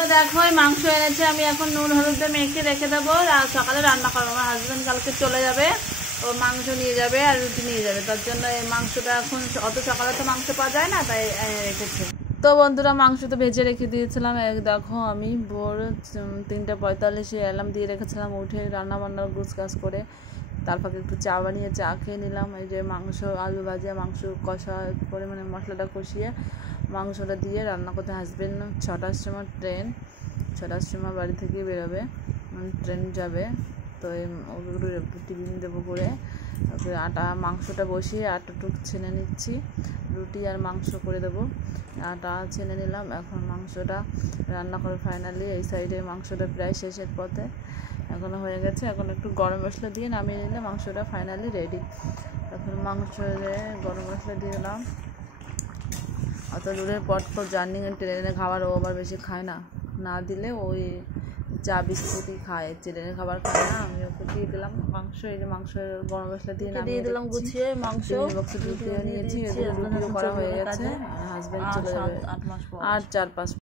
তো দেখো এই মাংস এনেছে, আমি এখন নুন হলুদ দিয়ে মেখে রেখে দেবো, আর সকালে রান্না করবো। আমার হাজব্যান্ড কালকে চলে যাবে, ও মাংস নিয়ে যাবে আর রুটি নিয়ে যাবে, তার জন্য এই মাংসটা এখন অত সকালে তো মাংস পাওয়া যায় না, তাই রেখেছে। তো বন্ধুরা মাংস তো ভেজে রেখে দিয়েছিলাম। দেখো আমি ভোর 3:45 অ্যালার্ম দিয়ে রেখেছিলাম, উঠে রান্না বান্না গুছ কাজ করে তার ফাঁকে একটু চা বানিয়ে চা খেয়ে নিলাম। এই যে মাংস আলু ভাজা, মাংস কষা করে মানে মশলাটা কষিয়ে মাংসটা দিয়ে রান্না করতে। হাজবেন্ড 6টার সময় ট্রেন, 6টার সময় বাড়ি থেকে বেরোবে, ট্রেন যাবে, তো ওগুলো টিফিন দেবো করে আটা মাংসটা বসিয়ে আটাটুক ছেনে নিচ্ছি, রুটি আর মাংস করে দেবো। আটা ছেনে নিলাম, এখন মাংসটা রান্না করে ফাইনালি এই সাইডে মাংসটা প্রায় শেষের পথে, এখনও হয়ে গেছে। এখন একটু গরম মশলা দিয়ে নামিয়ে নিলে মাংসটা ফাইনালি রেডি। এখন মাংসে গরম মশলা দিয়ে দিলাম। অত দূরের পট জার্নি ট্রেনে খাবার ও আবার বেশি খায় না, না দিলে ওই চা বিস্কুটই খায়, ট্রেনের খাবার খায় না। আমি ওকে দিয়ে দিলাম মাংস, এই যে মাংসের গরম মশলা দিয়ে নামিয়ে দিলাম গুছিয়ে। মাংস বক্সে ঢুকিয়ে নিয়েছি, রুটিও করা হয়ে গেছে। হাজব্যান্ড চলে যাবে আর 4-5